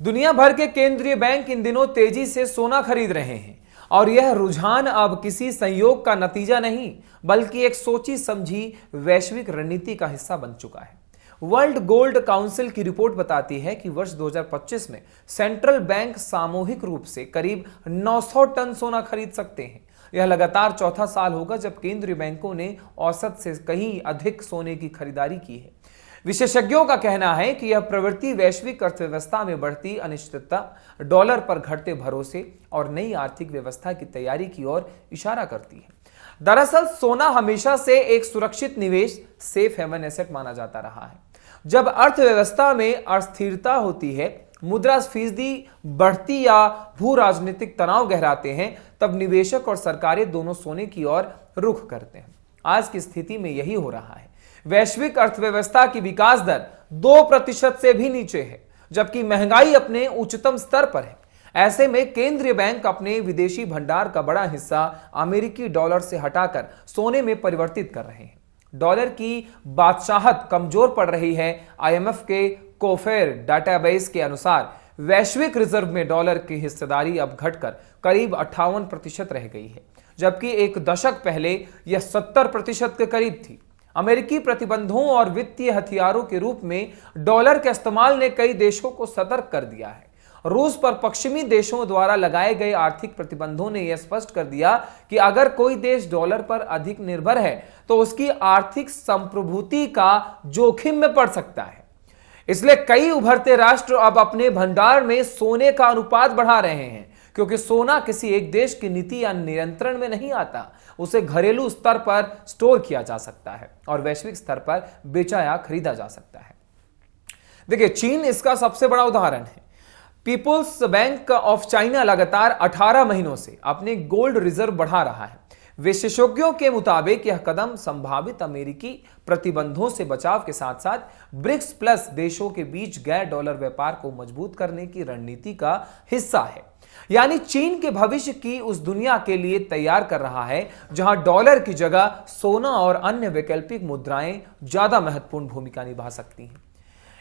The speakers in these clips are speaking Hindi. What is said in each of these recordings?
दुनिया भर के केंद्रीय बैंक इन दिनों तेजी से सोना खरीद रहे हैं और यह रुझान अब किसी संयोग का नतीजा नहीं बल्कि एक सोची समझी वैश्विक रणनीति का हिस्सा बन चुका है। वर्ल्ड गोल्ड काउंसिल की रिपोर्ट बताती है कि वर्ष 2025 में सेंट्रल बैंक सामूहिक रूप से करीब 900 टन सोना खरीद सकते हैं। यह लगातार चौथा साल होगा जब केंद्रीय बैंकों ने औसत से कहीं अधिक सोने की खरीदारी की है। विशेषज्ञों का कहना है कि यह प्रवृत्ति वैश्विक अर्थव्यवस्था में बढ़ती अनिश्चितता, डॉलर पर घटते भरोसे और नई आर्थिक व्यवस्था की तैयारी की ओर इशारा करती है। दरअसल सोना हमेशा से एक सुरक्षित निवेश, सेफ हेवन एसेट माना जाता रहा है। जब अर्थव्यवस्था में अस्थिरता होती है, मुद्रास्फीति बढ़ती या भू राजनीतिक तनाव गहराते हैं, तब निवेशक और सरकारें दोनों सोने की ओर रुख करते हैं। आज की स्थिति में यही हो रहा है। वैश्विक अर्थव्यवस्था की विकास दर 2% से भी नीचे है, जबकि महंगाई अपने उच्चतम स्तर पर है। ऐसे में केंद्रीय बैंक अपने विदेशी भंडार का बड़ा हिस्सा अमेरिकी डॉलर से हटाकर सोने में परिवर्तित कर रहे हैं। डॉलर की बादशाहत कमजोर पड़ रही है। आईएमएफ के कोफेर डाटाबेस के अनुसार वैश्विक रिजर्व में डॉलर की हिस्सेदारी अब घटकर करीब 58% रह गई है, जबकि एक दशक पहले यह 70% के करीब थी। अमेरिकी प्रतिबंधों और वित्तीय हथियारों के रूप में डॉलर के इस्तेमाल ने कई देशों को सतर्क कर दिया है। रूस पर पश्चिमी देशों द्वारा लगाए गए आर्थिक प्रतिबंधों ने यह स्पष्ट कर दिया कि अगर कोई देश डॉलर पर अधिक निर्भर है तो उसकी आर्थिक संप्रभुति का जोखिम में पड़ सकता है। इसलिए कई उभरते राष्ट्र अब अपने भंडार में सोने का अनुपात बढ़ा रहे हैं, क्योंकि सोना किसी एक देश की नीति या नियंत्रण में नहीं आता। उसे घरेलू स्तर पर स्टोर किया जा सकता है और वैश्विक स्तर पर बेचा या खरीदा जा सकता है। देखिए, चीन इसका सबसे बड़ा उदाहरण है। पीपुल्स बैंक ऑफ चाइना लगातार 18 महीनों से अपने गोल्ड रिजर्व बढ़ा रहा है। विशेषज्ञों के मुताबिक यह कदम संभावित अमेरिकी प्रतिबंधों से बचाव के साथ साथ ब्रिक्स प्लस देशों के बीच गैर डॉलर व्यापार को मजबूत करने की रणनीति का हिस्सा है। यानी चीन के भविष्य की उस दुनिया के लिए तैयार कर रहा है जहां डॉलर की जगह सोना और अन्य वैकल्पिक मुद्राएं ज्यादा महत्वपूर्ण भूमिका निभा सकती हैं।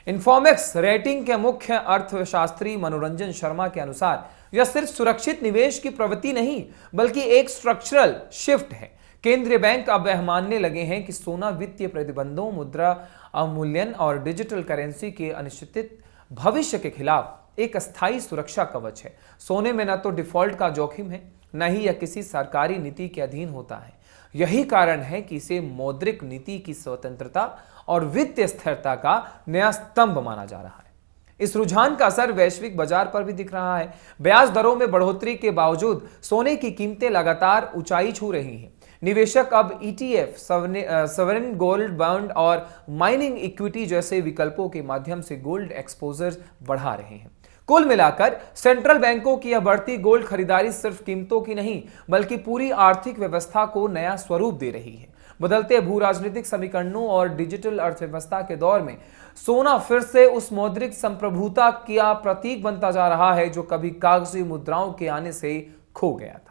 इन्फॉर्मेक्स रेटिंग के मुख्य अर्थशास्त्री मनोरंजन शर्मा के अनुसार यह सिर्फ सुरक्षित निवेश की प्रवृत्ति नहीं बल्कि एक स्ट्रक्चरल शिफ्ट है। केंद्रीय बैंक अब यह मानने लगे हैं कि सोना वित्तीय प्रतिबंधों, मुद्रा अवमूल्यन और डिजिटल करेंसी के अनिश्चित भविष्य के खिलाफ एक अस्थायी सुरक्षा कवच है। सोने में न तो डिफॉल्ट का जोखिम है, न ही यह किसी सरकारी नीति के अधीन होता है। यही कारण है कि इसे मौद्रिक नीति की स्वतंत्रता और वित्तीय स्थिरता का नया स्तंभ माना जा रहा है। इस रुझान का असर वैश्विक बाजार पर भी दिख रहा है। ब्याज दरों में बढ़ोतरी के बावजूद सोने की कीमतें लगातार ऊंचाई छू रही हैं। निवेशक अब ETF, सॉवरेन गोल्ड बॉन्ड और माइनिंग इक्विटी जैसे विकल्पों के माध्यम से गोल्ड एक्सपोजर बढ़ा रहे हैं। कुल मिलाकर सेंट्रल बैंकों की यह बढ़ती गोल्ड खरीदारी सिर्फ कीमतों की नहीं बल्कि पूरी आर्थिक व्यवस्था को नया स्वरूप दे रही है। बदलते भू राजनीतिक समीकरणों और डिजिटल अर्थव्यवस्था के दौर में सोना फिर से उस मौद्रिक संप्रभुता का प्रतीक बनता जा रहा है जो कभी कागजी मुद्राओं के आने से खो गया था।